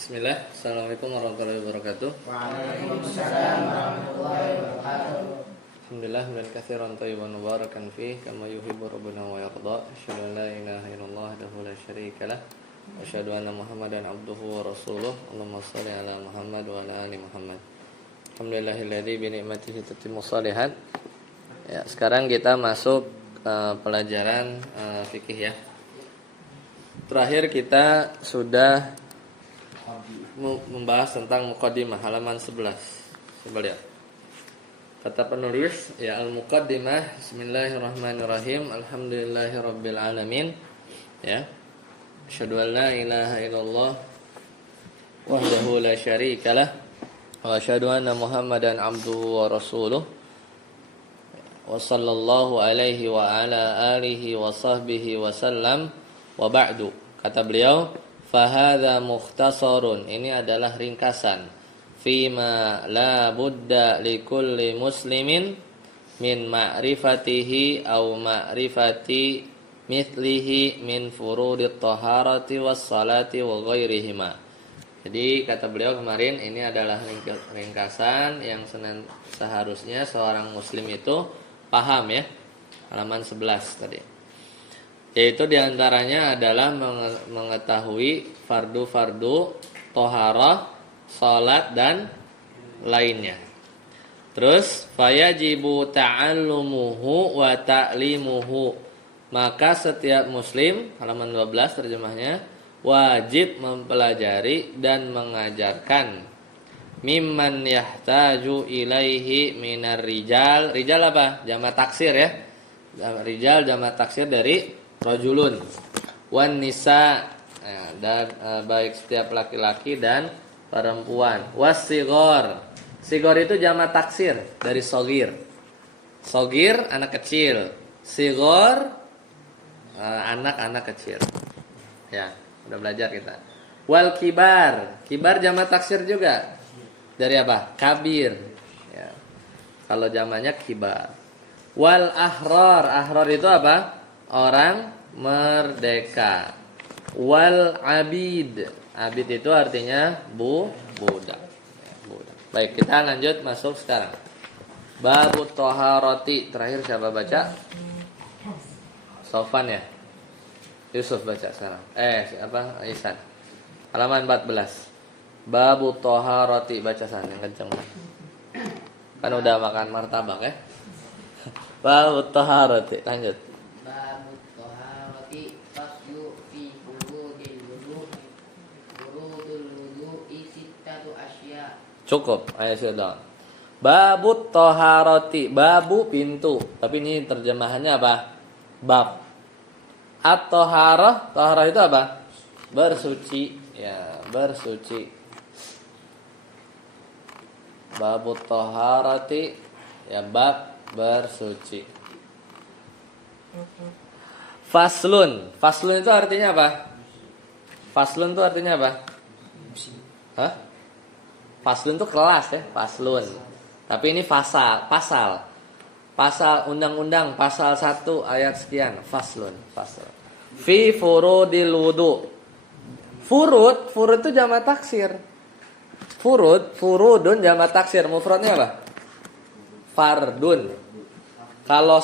Bismillah. Assalamualaikum warahmatullahi wabarakatuh. Waalaikumsalam warahmatullahi wabarakatuh. Alhamdulillah min katsiran thayyiban mubarakan fih kama yuhibbu rabbuna wa yarda. Asyhadu an la ilaha illallah wahdahu la syarika lah. Wa asyhadu anna Muhammadan abduhu wa rasuluh. Allahumma shalli ala Muhammad wa ala ali Muhammad. Alhamdulillahilladzi bi ni'matihi tatimmu shalihat. Ya, sekarang kita masuk pelajaran fikih ya. Terakhir kita sudah membahas tentang muqaddimah halaman 11. Coba lihat. Kata penulis ya al-muqaddimah bismillahirrahmanirrahim alhamdulillahirabbil alamin ya. Asyhadu an la ilaha illallah wahdahu la syarikalah wa asyhadu anna Muhammadan abduhu wa rasuluh wa sallallahu alaihi wa ala alihi wa sahbihi wa sallam wa ba'du. Kata beliau fahadha mukhtasarun, ini adalah ringkasan fima la budda likulli muslimin min ma'rifatihi au ma'rifati mithlihi min furudit taharati was salati wa ghairihima. Jadi kata beliau kemarin ini adalah ringkasan yang seharusnya seorang muslim itu paham ya. Halaman 11 tadi. Yaitu diantaranya adalah mengetahui fardu-fardu, toharah, salat dan lainnya. Terus fayajibu ta'allumuhu wa ta'limuhu. Maka setiap muslim, halaman 12 terjemahnya, wajib mempelajari dan mengajarkan mimman yahtaju ilaihi minar rijal. Rijal apa? Jamak taksir ya. Rijal jamak taksir dari rajulun wan nisa dan baik setiap laki-laki dan perempuan. Wasigor, sigor itu jamak taksir dari sogir. Sogir anak kecil, sigor anak-anak kecil. Ya, udah belajar kita. Wal kibar, kibar jamak taksir juga dari apa? Kabir. Ya. Kalau jamaknya kibar. Wal ahrar, ahrar itu apa? Orang merdeka. Wal abid, abid itu artinya budak. Baik, kita lanjut masuk sekarang. Babut toharoti, terakhir siapa baca? Sofan ya. Yusuf baca sekarang. Siapa? Ihsan. Halaman 14. Babut toharoti, baca sana yang kenceng. Kan udah makan martabak ya. Babut toharoti, lanjut. Cukup, ayo sudah. Babut toharoti, babu pintu. Tapi ini terjemahannya apa? Bab. At-toharah, toharah itu apa? Bersuci, ya, bersuci. Babut toharoti, ya, bab bersuci. Faslun, faslun itu artinya apa? Faslun itu artinya apa? Hah? Faslun itu kelas ya, faslun. Tapi ini pasal. Pasal undang-undang pasal 1 ayat sekian, faslun. Fi furudil wudu. Furud itu jamak taksir. Furudun jamak taksir. Mufradnya apa? Fardun. Kalau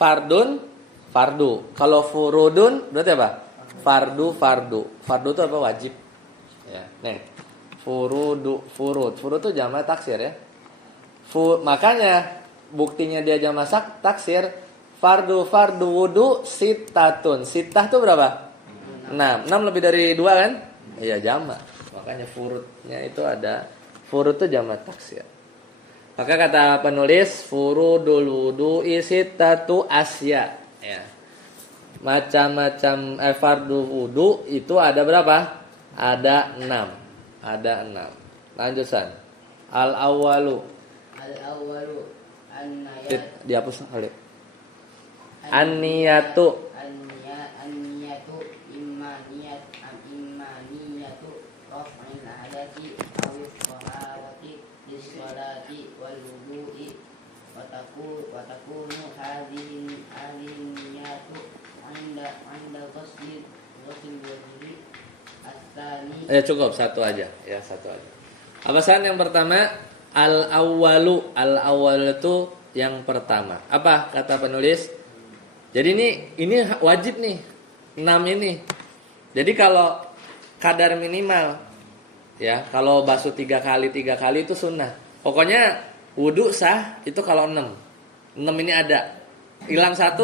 fardun, fardu. Kalau furudun berarti apa? Fardu. Fardu itu apa? Wajib. Ya, nih. Furud itu jamak taksir ya. Makanya buktinya dia jamak taksir. Fardu wudu sitatun. Sitah itu berapa? 6 lebih dari 2 kan? Iya, jamak. Makanya furudnya itu ada. Furud itu jamak taksir. Maka kata penulis furudul wudu'i sitatu asya ya. Macam-macam fardu wudu itu ada berapa? Ada 6. Lanjutan. Al-awwalu an-niyat. Dihapus kali. An-niyatu imma niyatu raf'il hadathi awis taharati lis-salati wal wudu'i wa takunu hadhihi niyatu 'inda ghusl wajhi At-tsani Cukup satu aja, ya satu aja. Abasan yang pertama al-awwalu. Al-awwal itu yang pertama. Apa kata penulis? Jadi ini wajib nih. 6 ini. Jadi kalau kadar minimal ya, kalau basuh 3 kali itu sunnah. Pokoknya wudu sah itu kalau 6. 6 ini ada. Hilang 1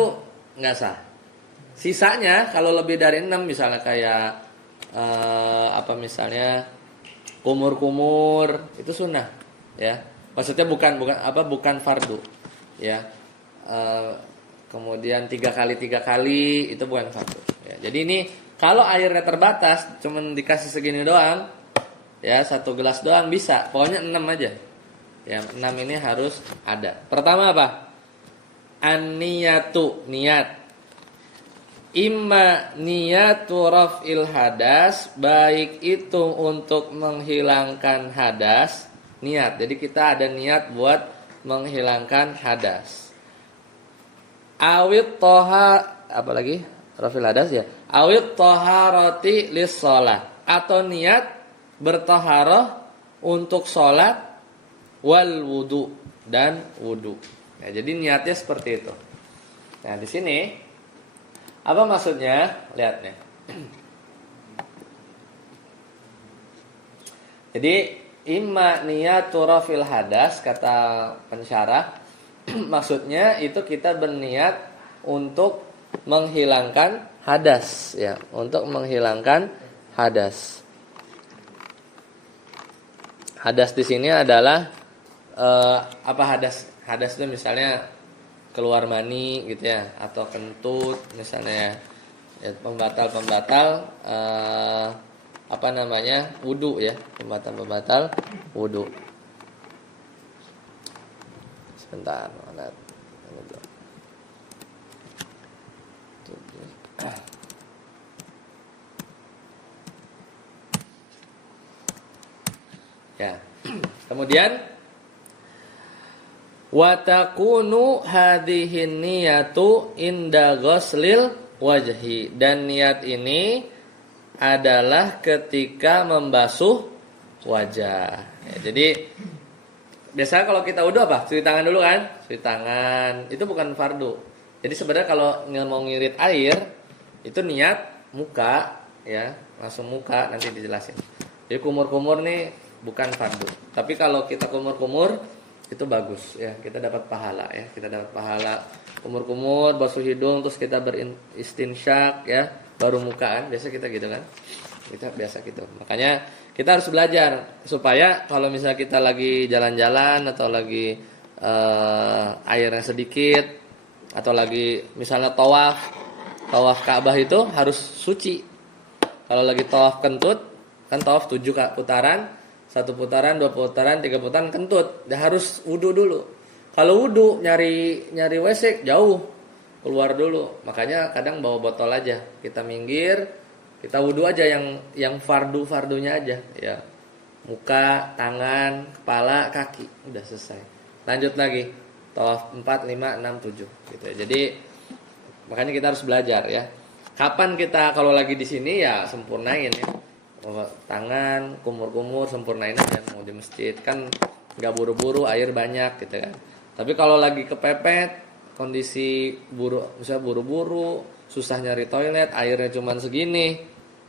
enggak sah. Sisanya kalau lebih dari 6 misalnya kayak misalnya kumur-kumur itu sunnah ya. Maksudnya bukan fardu ya. Kemudian 3 kali itu bukan fardu ya. Jadi ini kalau airnya terbatas cuman dikasih segini doang ya, 1 gelas doang bisa. Pokoknya 6 aja. Ya, 6 ini harus ada. Pertama apa? An-niyatu, niat. Imma niyatu raf'il hadas, baik itu untuk menghilangkan hadas, niat. Jadi kita ada niat buat menghilangkan hadas. Awit toha, apalagi raf'il hadas ya. Awit toharati lis shalah, atau niat bertoharoh untuk sholat wal wudu dan wudu. Ya, jadi niatnya seperti itu. Nah di sini apa maksudnya? Lihat nih. Jadi imma niyatu rafil hadas, kata pensyarah, maksudnya itu kita berniat untuk menghilangkan hadas ya, untuk menghilangkan hadas. Hadas di sini adalah apa hadas? Hadas itu misalnya keluar mani gitu ya, atau kentut misalnya ya, pembatal wudu ya, pembatal wudu. Sebentar, mana? Ya. Kemudian wa takunu hadhihi niyatu inda ghuslil wajhi, dan niat ini adalah ketika membasuh wajah. Ya, jadi biasanya kalau kita wudu apa? Cuci tangan dulu kan? Cuci tangan. Itu bukan fardu. Jadi sebenarnya kalau mau ngirit air itu niat muka ya, langsung muka, nanti dijelasin. Jadi kumur-kumur nih bukan fardu. Tapi kalau kita kumur-kumur itu bagus ya, kita dapat pahala ya, kita dapat pahala kumur-kumur, basuh hidung, terus kita beristinsyak ya, baru mukaan. Biasa kita gitu kan, kita biasa gitu. Makanya kita harus belajar supaya kalau misalnya kita lagi jalan-jalan atau lagi airnya sedikit, atau lagi misalnya tawaf Ka'bah itu harus suci. Kalau lagi tawaf kentut kan, tawaf 7 putaran, 1 putaran, 2 putaran, 3 putaran kentut, dia harus wudu dulu. Kalau wudu nyari WC jauh, keluar dulu. Makanya kadang bawa botol aja, kita minggir, kita wudu aja yang fardunya aja ya. Muka, tangan, kepala, kaki, udah selesai. Lanjut lagi, tawaf 4, 5, 6, 7 gitu ya. Jadi makanya kita harus belajar ya. Kapan kita kalau lagi di sini ya sempurnain ya. Tangan, kumur-kumur, sempurnain aja. Mau di masjid kan nggak buru-buru, air banyak gitu kan. Tapi kalau lagi kepepet, kondisi misalnya buru-buru, susah nyari toilet, airnya cuma segini,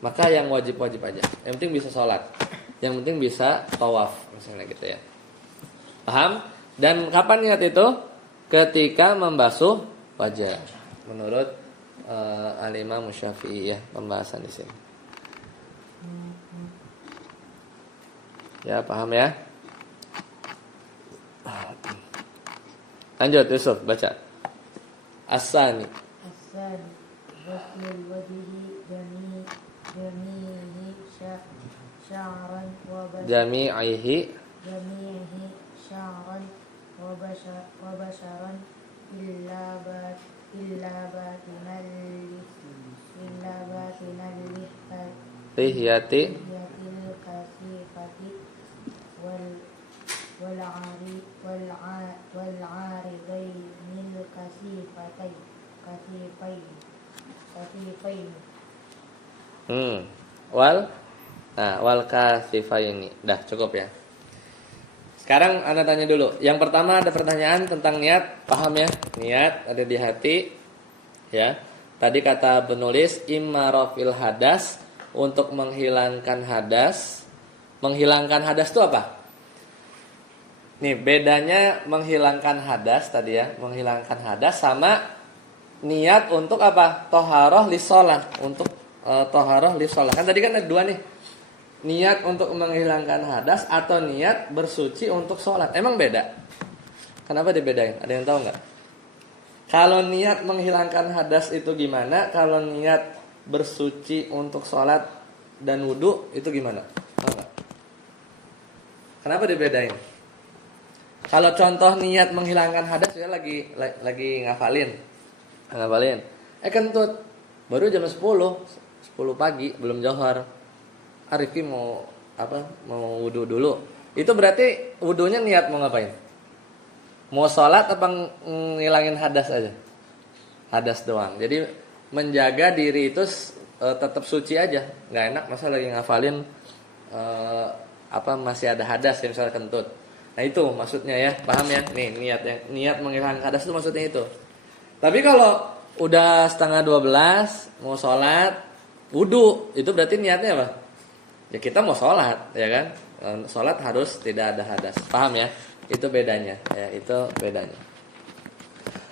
maka yang wajib-wajib aja. Yang penting bisa sholat, yang penting bisa tawaf misalnya gitu ya. Paham? Dan kapan niat itu? Ketika membasuh wajah. Menurut Al-Imam Syafi'i ya, pembahasan di sini. Ya, paham ya? Lanjut Yusuf, baca. As-sani. As-sani ghuslul wajhi jami'ihi sya'ran Jami'ihi sya'ran wa basharan illa batinal lihiyati kasifati والعارضين الكثيفين wal Nah, wal kasifaini. Dah cukup ya. Sekarang Anda tanya dulu. Yang pertama ada pertanyaan tentang niat, paham ya? Niat ada di hati. Ya. Tadi kata penulis imma rafil hadas, untuk menghilangkan hadas. Menghilangkan hadas itu apa? Nih, bedanya menghilangkan hadas tadi ya, menghilangkan hadas sama niat untuk apa? Toharoh lisolah, untuk toharoh lisolah. Kan tadi kan ada dua nih. Niat untuk menghilangkan hadas atau niat bersuci untuk sholat. Emang beda? Kenapa dibedain? Ada yang tahu nggak? Kalau niat menghilangkan hadas itu gimana? Kalau niat bersuci untuk sholat dan wudhu itu gimana? Tahu nggak? Kenapa dibedain? Kalau contoh niat menghilangkan hadas, saya lagi ngafalin. Kentut. Baru jam 10 pagi, belum johar. Arifki mau mau wudhu dulu. Itu berarti wudhunya niat mau ngapain? Mau sholat apa ngilangin hadas aja? Hadas doang. Jadi menjaga diri itu tetap suci aja. Nggak enak masa lagi ngafalin masih ada hadas ya, misalnya kentut. Nah itu maksudnya ya, paham ya? Nih niat menghilangkan hadas itu maksudnya itu. Tapi kalau udah setengah 12 mau sholat wudhu, itu berarti niatnya apa? Ya kita mau sholat, ya kan? Sholat harus tidak ada hadas. Paham ya? Itu bedanya. Ya, itu bedanya.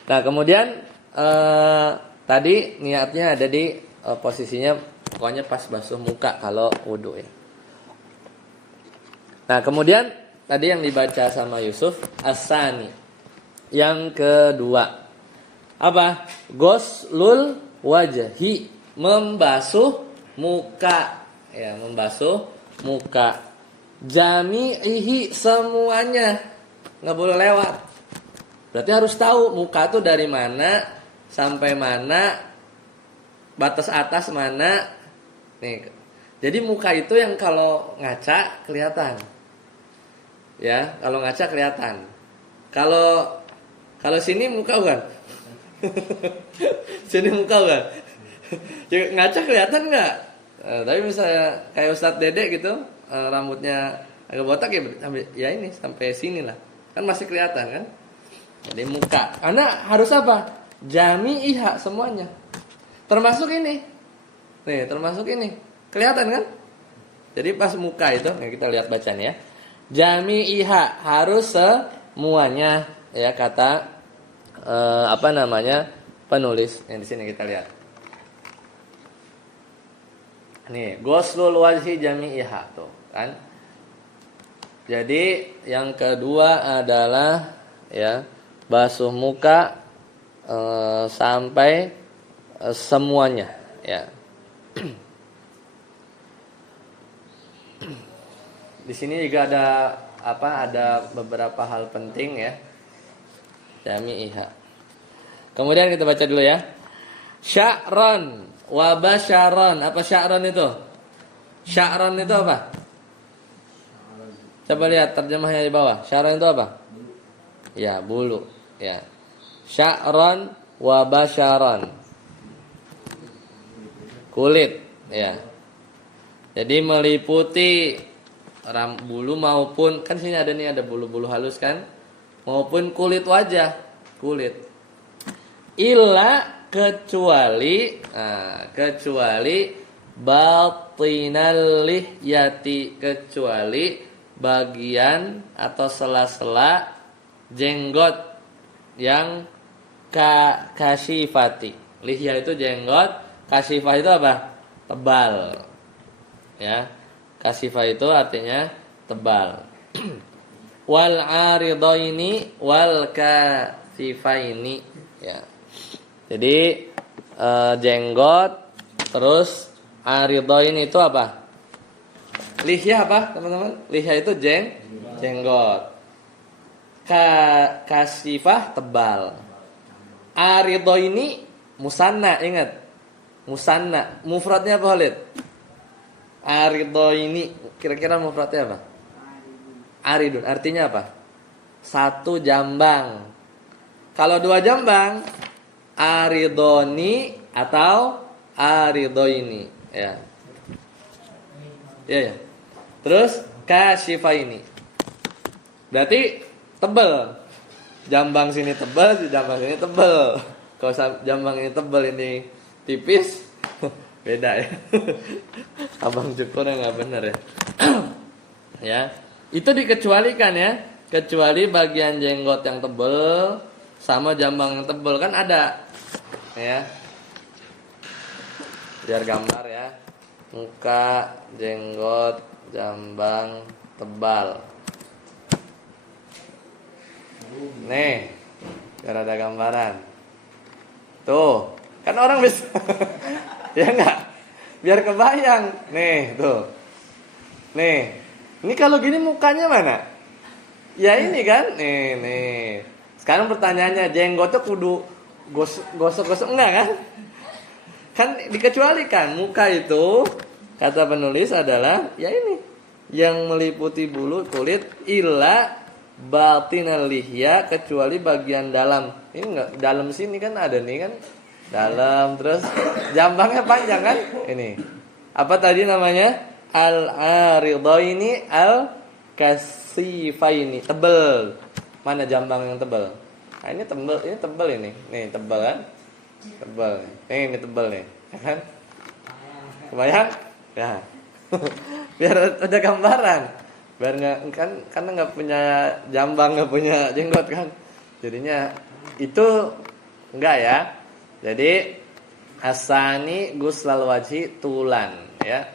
Nah kemudian tadi niatnya ada di posisinya pokoknya pas basuh muka kalau wudhu ya. Nah kemudian tadi yang dibaca sama Yusuf as-sani. Yang kedua apa? Ghuslul wajhi, membasuh muka. Ya, membasuh muka. Jami'ihi, semuanya. Nggak boleh lewat. Berarti harus tahu muka itu dari mana sampai mana, batas atas mana. Nih. Jadi muka itu yang kalau ngaca kelihatan. Ya, kalau ngaca kelihatan. Kalau sini muka bukan? Sini muka bukan? Ngaca kelihatan nggak? Tapi misalnya kayak Ustadz Dede gitu, rambutnya agak botak ya ini sampai sini lah, kan masih kelihatan kan? Jadi muka, karena harus apa? Jami'iha, semuanya, termasuk ini, nih termasuk ini, kelihatan kan? Jadi pas muka itu, nah kita lihat bacanya ya, jami'iha, harus semuanya, ya kata penulis yang di sini kita lihat. Nih, ghuslul wajhi jami'iha tuh, kan? Jadi yang kedua adalah ya basuh muka sampai semuanya, ya. Di sini juga ada beberapa hal penting ya. Jami'iha. Kemudian kita baca dulu ya. Sya'ran wa basyaran. Apa sya'ran itu? Sya'ran itu apa? Coba lihat terjemahnya di bawah. Sya'ran itu apa? Ya, bulu. Ya. Sya'ran wa basyaran. Kulit, ya. Jadi meliputi bulu maupun, kan sini ada bulu-bulu halus kan? Maupun kulit wajah, kulit. Illa, kecuali batinal lihyati, kecuali bagian atau sela-sela jenggot yang kasifati. Lihya itu jenggot, kasifah itu apa? Tebal. Ya. Kasifah itu artinya tebal. Wal aridaini wal kasifaini, ya. Jadi jenggot, terus aridain itu apa? Lihya apa, teman-teman? Lihya itu jenggot. Kasifah tebal. Aridaini musanna, ingat. Musanna, mufradnya apa, Khalid? Aridaini, kira-kira mufradnya apa? Aridun, artinya apa? Satu jambang. Kalau dua jambang, aridoni atau aridoini, ya. Iya ya. Terus kasyifaini. Berarti tebal. Jambang sini tebal, jambang sini tebal. Kalau jambang ini tebal, ini tipis, beda ya. Abang cukur yang nggak bener ya. Ya, itu dikecualikan ya. Kecuali bagian jenggot yang tebal sama jambang yang tebal kan ada, ya. Biar gambar ya. Muka, jenggot, jambang, tebal. Nih, biar ada gambaran. Tuh, kan orang bisa. Ya enggak? Biar kebayang. Nih, tuh. Nih. Ini kalau gini mukanya mana? Ya ini kan. Nih. Sekarang pertanyaannya, jenggotnya kudu gosok-gosok enggak kan? Kan dikecualikan. Muka itu kata penulis adalah ya ini yang meliputi bulu kulit illa batinal lihya, kecuali bagian dalam. Ini enggak dalam sini kan ada nih kan. Dalam, terus jambangnya panjang kan? Ini. Apa tadi namanya? Al-aridaini al-kasifaini. Tebal. Mana jambang yang tebal? Nah, ini tebal ini. Nih, tebal kan? Tebal. Ini tebal nih, ya kan? Kebayang? Ya. Biar ada gambaran. Biar nggak kan karena nggak punya jambang, nggak punya jenggot kan, jadinya itu enggak ya. Jadi asani guslal wajhi tulan ya.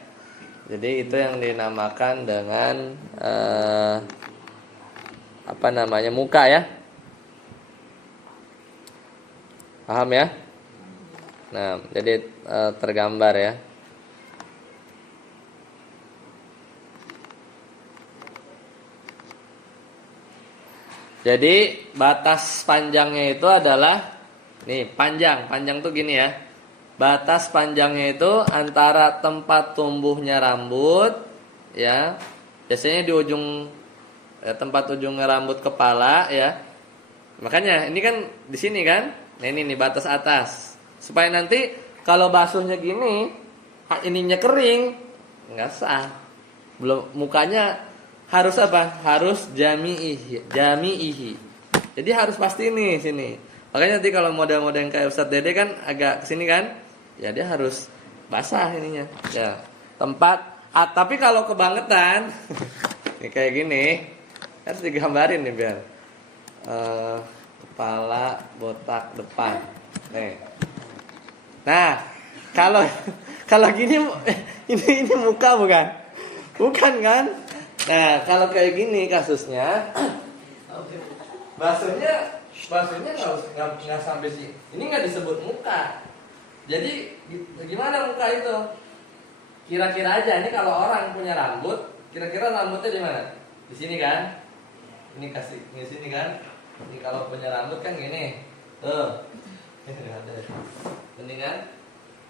Jadi itu yang dinamakan dengan apa namanya, muka ya. Paham ya? Nah, jadi tergambar ya. Jadi batas panjangnya itu adalah nih, panjang tuh gini ya. Batas panjangnya itu antara tempat tumbuhnya rambut ya. Biasanya di ujung tempat ujungnya rambut kepala ya. Makanya ini kan di sini kan. Nah ini nih batas atas. Supaya nanti kalau basuhnya gini, ininya kering, enggak sah. Belum, mukanya harus apa? Harus jami'ihi. Jadi harus pasti nih sini. Makanya nanti kalau model-model yang kayak Ustadz Dede kan agak kesini kan, ya dia harus basah ininya. Ya tempat. Tapi kalau kebangetan, nih kayak gini, harus digambarin nih biar kepala botak depan. Nih. Nah kalau gini ini muka bukan? Bukan kan? Nah, kalau kayak gini kasusnya, basuhnya nggak sampai sih. Ini nggak disebut muka. Jadi gimana muka itu? Kira-kira aja. Ini kalau orang punya rambut, kira-kira rambutnya di mana? Di sini kan? Ini kasih di sini kan? Ini kalau punya rambut kan gini. Tuh. Ini kan?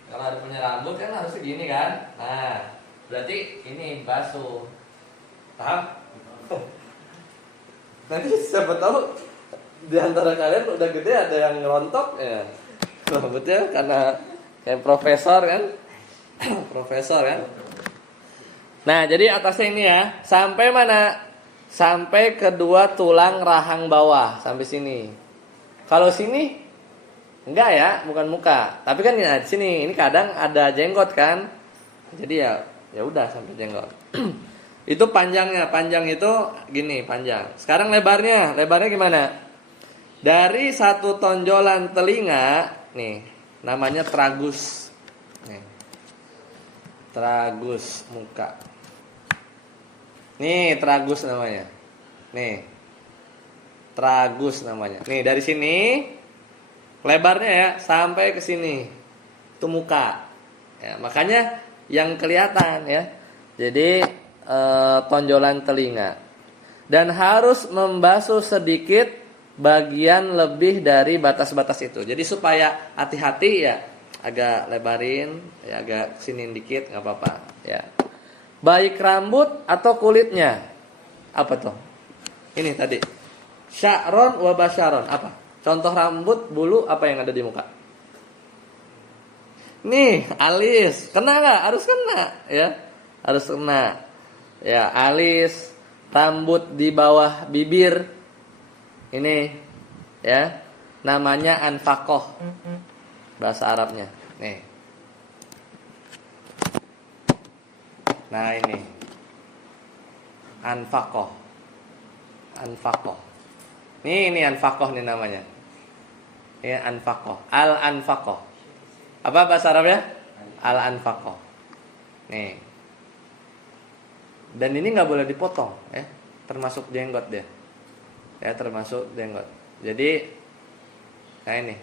Kalau ada punya rambut kan harus segini kan? Nah, berarti ini basuh. Paham? Nanti siapa tahu di antara kalian udah gede ada yang ngerontok ya. Rambutnya karena kayak profesor kan. Profesor kan. Nah, jadi atasnya ini ya. Sampai mana? Sampai kedua tulang rahang bawah, sampai sini. Kalau sini enggak ya, bukan muka. Tapi kan ya di sini, ini kadang ada jenggot kan. Jadi ya udah sampai jenggot. Itu panjangnya, panjang itu gini, panjang. Sekarang lebarnya gimana? Dari satu tonjolan telinga, nih, namanya tragus. Nih. Tragus muka. Nih, tragus namanya. Nih. Tragus namanya. Nih, dari sini lebarnya ya sampai ke sini. Itu muka. Ya, makanya yang kelihatan ya. Jadi tonjolan telinga, dan harus membasuh sedikit bagian lebih dari batas-batas itu. Jadi supaya hati-hati ya, agak lebarin ya, agak kesini dikit nggak apa-apa ya. Baik rambut atau kulitnya. Apa tuh? Ini tadi sya'ron wa basyaron. Apa? Contoh rambut, bulu, apa yang ada di muka? Nih, alis. Kena nggak? Harus kena ya. harus kena. Ya, alis, rambut di bawah bibir. Ini ya, namanya anfaqah. Bahasa Arabnya. Nih. Nah, ini. Anfaqah. Anfaqah. Ini anfaqah nih namanya. Ini anfaqah. Al-anfaqah. Apa bahasa Arabnya? Al-anfaqah. Nih. Dan ini nggak boleh dipotong, ya. Termasuk jenggot dia. Ya, termasuk jenggot. Jadi, nah ini.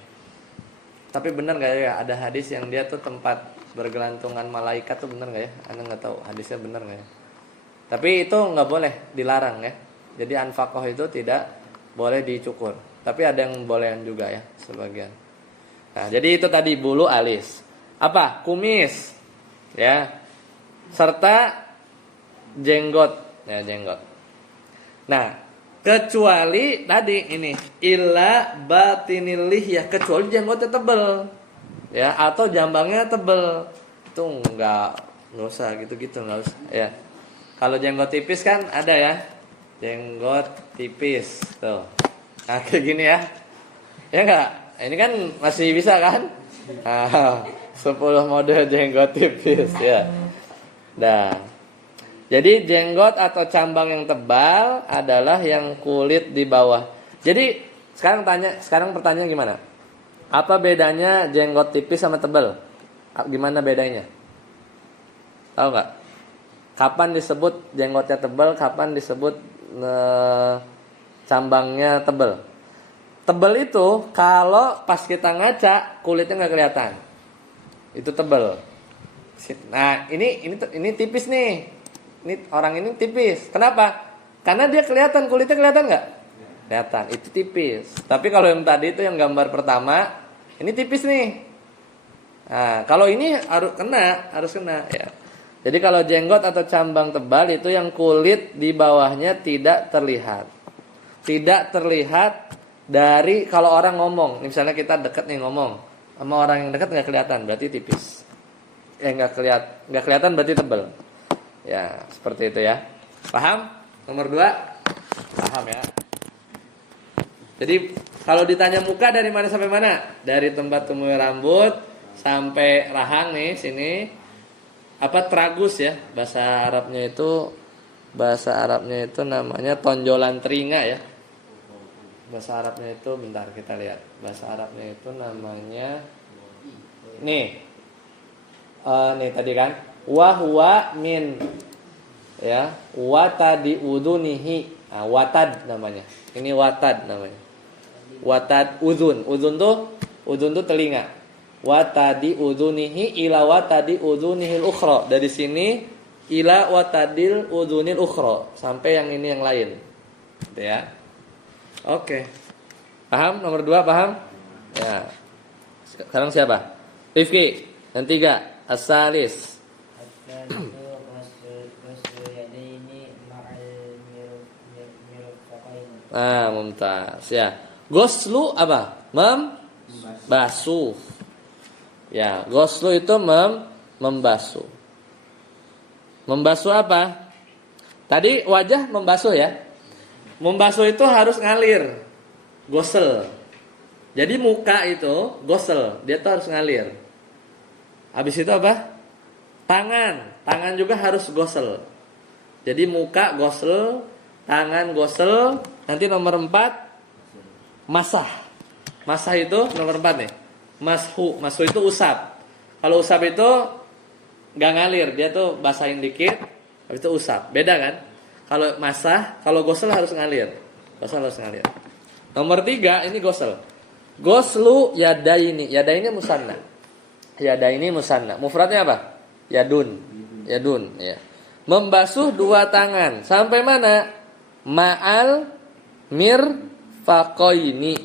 Tapi benar nggak ya? Ada hadis yang dia tuh tempat bergelantungan malaikat tuh benar nggak ya? Anda nggak tahu hadisnya benar nggak ya? Tapi itu nggak boleh, dilarang ya. Jadi anfaqah itu tidak boleh dicukur. Tapi ada yang bolehan juga ya, sebagian. Nah, jadi itu tadi bulu alis. Apa? Kumis. Ya. Serta jenggot, ya jenggot. Nah, kecuali tadi ini illa batinil lihyah, kecuali jenggotnya tebel. Ya, atau jambangnya tebel. Itu enggak usah gitu-gitu, enggak usah ya. Kalau jenggot tipis kan ada ya. Jenggot tipis tuh. Nah, kayak gini ya. Ya enggak? Ini kan masih bisa kan? 10 model jenggot tipis ya. Nah, jadi jenggot atau cambang yang tebal adalah yang kulit di bawah. Jadi sekarang pertanyaan gimana? Apa bedanya jenggot tipis sama tebal? Gimana bedanya? Tahu nggak? Kapan disebut jenggotnya tebal? Kapan disebut cambangnya tebal? Tebal itu kalau pas kita ngaca kulitnya nggak kelihatan, itu tebal. Nah ini tipis nih. Ini orang ini tipis. Kenapa? Karena dia kelihatan, kulitnya kelihatan nggak? Kelihatan. Itu tipis. Tapi kalau yang tadi itu yang gambar pertama, ini tipis nih. Nah, kalau ini harus kena ya. Jadi kalau jenggot atau cambang tebal itu yang kulit di bawahnya tidak terlihat. Tidak terlihat dari kalau orang ngomong. Misalnya kita dekat nih ngomong sama orang yang dekat nggak kelihatan, berarti tipis. Nggak kelihatan berarti tebal. Ya, seperti itu ya. Paham? Nomor 2? Paham ya. Jadi, kalau ditanya muka dari mana sampai mana? Dari tempat tumbuh rambut sampai rahang nih, sini. Apa tragus ya? Bahasa Arabnya itu namanya tonjolan telinga ya. Bahasa Arabnya itu bentar kita lihat. Bahasa Arabnya itu namanya nih. Nih tadi kan wahwa min ya watadi udunihi, watad namanya. Ini watad namanya. Watad udun tuh telinga. Watadi udunihi ila watadi udunihil ukhra. Dari sini ila watadil udunil ukhra sampai yang ini yang lain. Gitu ya. Oke. Paham? Nomor 2 paham? Ya. Sekarang siapa? Rifki. Dan 3 As-salis. Nah, mumtaz ya. Goslu apa? Membasuh. Ya, goslu itu membasuh. Membasuh apa? Tadi wajah membasuh ya. Membasuh itu harus ngalir. Gosel. Jadi muka itu gosel, dia tuh harus ngalir. Habis itu apa? Tangan juga harus gosel. Jadi muka gosel, tangan gosel. Nanti nomor 4 masah. Masah itu nomor 4 nih. Mashu itu usap. Kalau usap itu gak ngalir, dia tuh basahin dikit, habis itu usap. Beda kan? Kalau masah, kalau gosel harus ngalir. Gosel harus ngalir. Nomor 3 ini gosel. Goslu yadaini. Yadaini musanna. Yadaini musanna. Mufradnya apa? Yadun ya. Membasuh 2 tangan. Sampai mana? Ma'al mirfaqaini.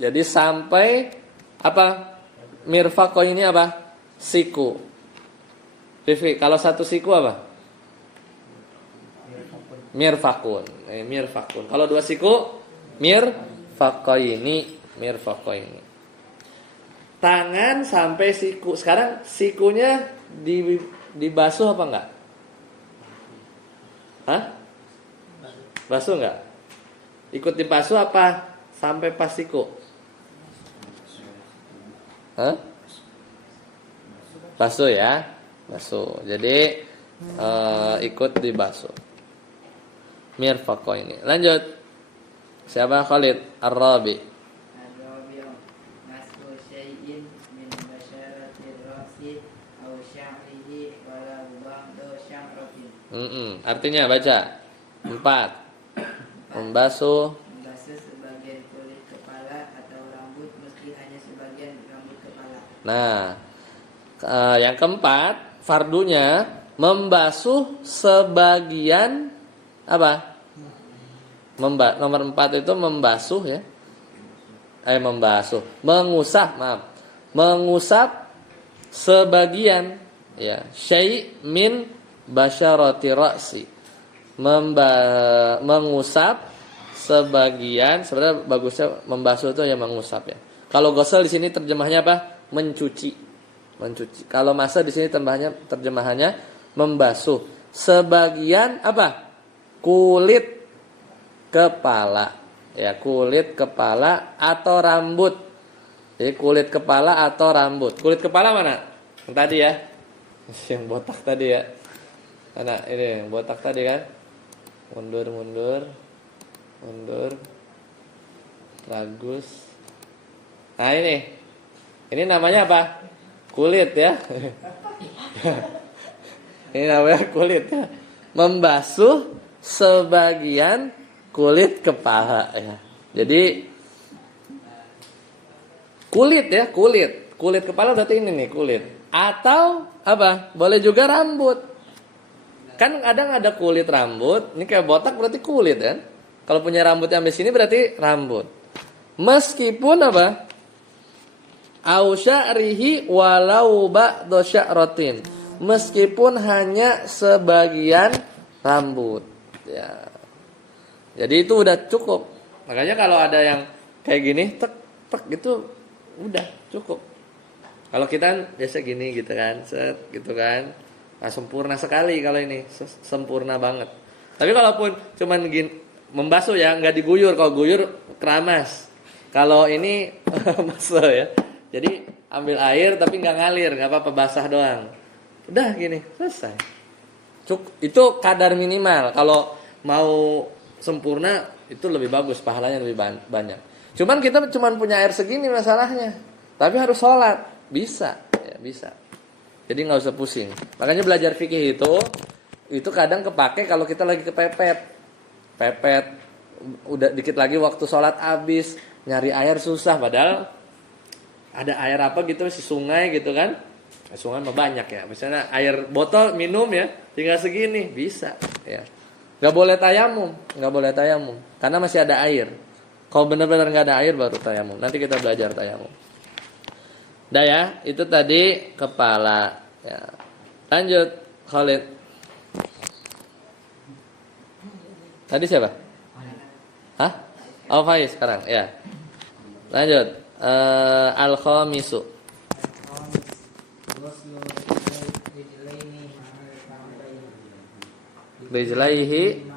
Jadi sampai apa? Mirfaqaini apa? Siku. Rifki, kalau satu siku apa? Mirfaqun. Mirfaqun. Kalau 2 siku mirfaqaini. Tangan sampai siku. Sekarang sikunya dibasuh apa enggak? Hah? Basuh nggak? Ikut dibasuh apa? Sampai pas siku? Hah? Basuh ya, basuh. Jadi ikut dibasuh. Mirfaqo ini. Lanjut. Siapa? Khalid Ar-Rabi. Ar-rabi'u masku syai'in min basyaratir ra'si aw sya'rihi walau ba'da sya'ratin. Artinya baca. 4. Membasuh Sebagian kulit kepala atau rambut meski hanya sebagian rambut kepala. Nah, yang keempat, fardunya membasuh sebagian apa? Nomor 4 itu membasuh ya. Mengusap, maaf. Mengusap sebagian ya, syai' min basyarati ra'si. Mengusap sebagian, sebenarnya bagusnya membasuh itu ya mengusap ya. Kalau gosel di sini terjemahnya apa? Mencuci. Kalau masa di sini terjemahannya membasuh sebagian apa? Kulit kepala. Ya, kulit kepala atau rambut. Jadi kulit kepala atau rambut. Kulit kepala mana? Yang tadi ya. Yang botak tadi ya. Mana? Ini yang botak tadi kan? Mundur. Bagus. Nah ini. Ini namanya apa? Kulit ya. Ini namanya kulit ya. Membasuh sebagian kulit kepala ya. Jadi kulit ya, kulit kepala berarti ini nih kulit. Atau apa? Boleh juga rambut. Kan kadang ada kulit rambut, ini kayak botak berarti kulit kan? Kalau punya rambut yang di sini berarti rambut. Meskipun apa? Au sya'rihi walau ba'da sya'ratin. Meskipun hanya sebagian rambut. Ya. Jadi itu udah cukup. Makanya kalau ada yang kayak gini, tek gitu udah cukup. Kalau kita biasa gini gitu kan, set gitu kan. Nah, sempurna sekali kalau ini, sempurna banget. Tapi kalaupun cuman gini, membasuh ya, nggak diguyur. Kalau guyur keramas. Kalau ini basuh ya. Jadi ambil air tapi nggak ngalir, nggak apa-apa, basah doang. Udah gini, selesai. Itu kadar minimal. Kalau mau sempurna itu lebih bagus, pahalanya lebih banyak. Cuman kita punya air segini masalahnya. Tapi harus sholat, bisa, ya, bisa. Jadi nggak usah pusing. Makanya belajar fikih itu kadang kepake kalau kita lagi pepet, udah dikit lagi waktu sholat habis, nyari air susah. Padahal ada air apa gitu, si sungai gitu kan? Sungai mah banyak ya. Misalnya air botol minum ya, tinggal segini bisa. Ya. Nggak boleh tayamum, karena masih ada air. Kalau benar-benar nggak ada air baru tayamum. Nanti kita belajar tayamum. Dah ya, itu tadi kepala. Ya. Lanjut, Khalid. Tadi siapa? Hah? Oh, Faiz sekarang. Ya. Lanjut. Al-khamisu. Rijlaihi.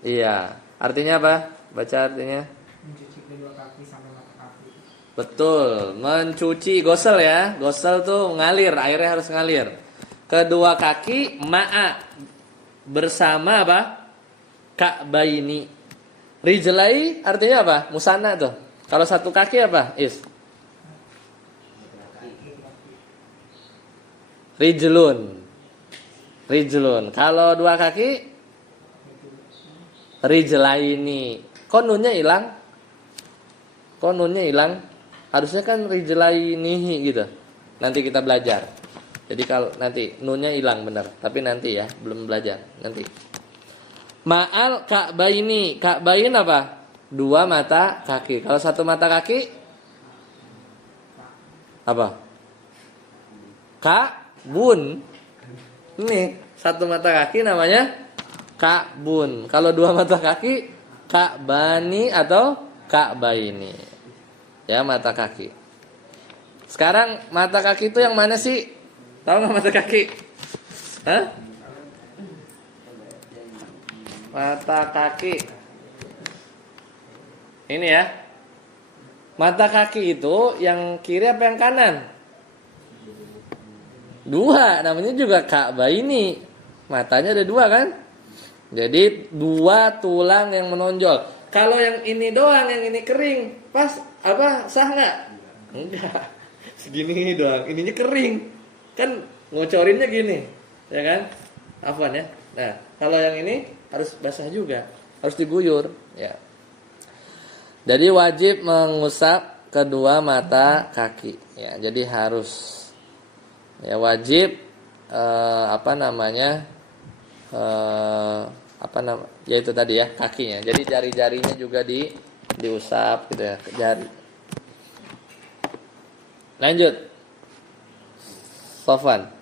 Iya. Artinya apa? Baca artinya. Mencuci kedua kaki sampai mata kaki. Betul, mencuci, gosel ya. Gosel tuh ngalir, airnya harus ngalir. Kedua kaki ma'a bersama apa? Ka'baini. Rijlai artinya apa? Musanna tuh. Kalau satu kaki apa? Rijlun. Kalau dua kaki rijlaini. Kok nunnya hilang? Harusnya kan rijlainihi gitu. Nanti kita belajar. Jadi kalau nanti nunnya hilang benar, tapi nanti ya, belum belajar, nanti. Ma'al ka'baini. Ka'bain apa? Dua mata kaki. Kalau satu mata kaki apa? Ka'bun. Ini satu mata kaki namanya ka'bun. Kalau dua mata kaki ka'bani atau ka'baini. Ya, mata kaki. Sekarang mata kaki itu yang mana sih? Tahu nggak mata kaki? Hah? Mata kaki. Ini ya. Mata kaki itu yang kiri apa yang kanan? Dua, namanya juga Ka'bah ini. Matanya ada dua kan? Jadi dua tulang yang menonjol. Kalau yang ini doang, yang ini kering, pas apa sah nggak? Enggak. Segini doang, ininya kering. Kan ngocorinnya gini, ya kan? Afwan ya. Nah, kalau yang ini harus basah juga, harus diguyur, ya. Jadi wajib mengusap kedua mata kaki, ya. Jadi harus, ya wajib yaitu tadi ya kakinya. Jadi jari-jarinya juga diusap gitu ya, jari. Lanjut, Sofwan.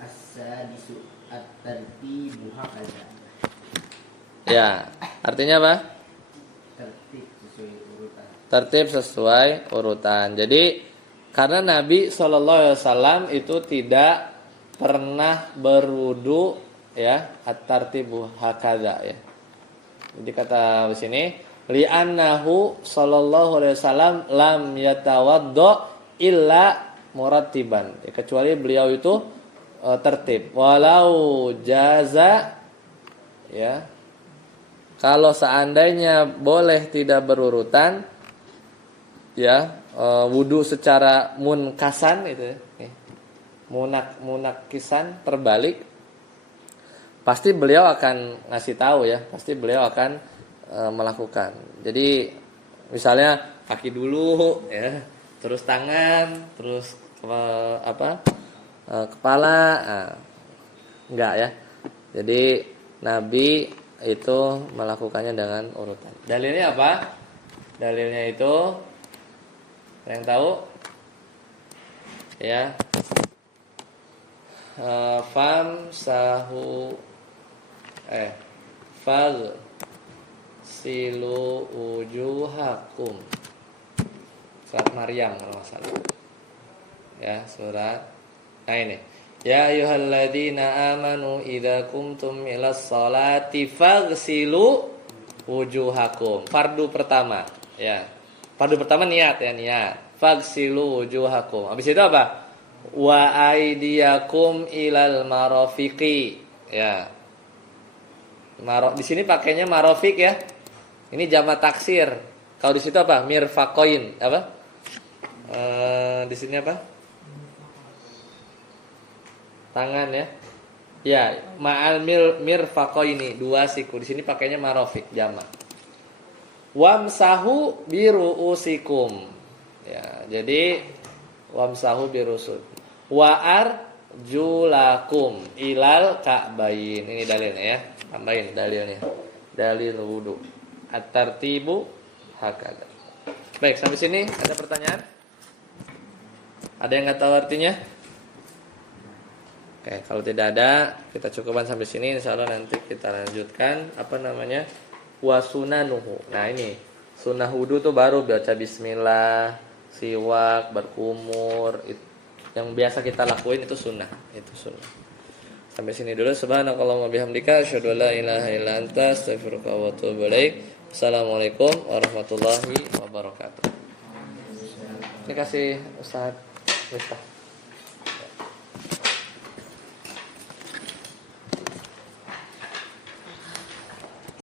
As-sadisu at-tartibu hakaza. Ya, artinya apa? Tertib sesuai urutan. Tertib sesuai urutan. Jadi karena Nabi SAW itu tidak pernah berwudu ya, at-tartibu hakadha ya. Jadi kata di sini li'annahu sallallahu alaihi wasallam lam yatawaddo illa murattiban. Ya, kecuali beliau itu tertib. Walau jaza ya. Kalau seandainya boleh tidak berurutan ya, wudu secara munkasan itu ya. Munakisan terbalik, pasti beliau akan ngasih tahu ya, pasti beliau akan melakukan. Jadi misalnya kaki dulu ya, terus tangan, terus kepala, enggak ya. Jadi Nabi itu melakukannya dengan urutan. Dalilnya apa? Dalilnya itu yang tahu ya, fal silu wujuhakum. Surat Maryam kalau nggak salah. Ya, surat. Nah ini. Ya ayyuhalladzina amanu idza qumtum ilas sholati faghsilu wujuhakum. Fardu pertama, ya. Fardu pertama niat ya, niat. Faghsilu wujuhakum. Habis itu apa? Wa aydiyakum ilal marafiqi. Ya. Di sini pakainya marofik ya. Ini jamak taksir. Kalau di situ apa? Mirfaqoin. Apa? Di sini apa? Tangan ya. Ya, ma'al mirfaqoini, dua siku. Di sini pakainya marofik jamak. Wamsahu biruusikum. Ya, jadi wamsahu biruusikum. Wa'ar julakum ilal ka'bain. Ini dalilnya ya. Tambahin dalilnya. Dalil wudu. At-tartibu hakadha. Baik, sampai sini ada pertanyaan? Ada yang enggak tahu artinya? Oke, kalau tidak ada, kita cukupkan sampai sini. Insyaallah nanti kita lanjutkan wasunanuhu. Nah, ini sunnah wudu tuh baru baca bismillah, siwak, berkumur. Yang biasa kita lakuin itu sunnah, Sampai sini dulu. Subhanakallahumma bihamdika asyhadu an la ilaha illa anta astaghfiruka wa atubu ilaik. Assalamualaikum warahmatullahi wabarakatuh. Ini kasih Ustaz Miftah.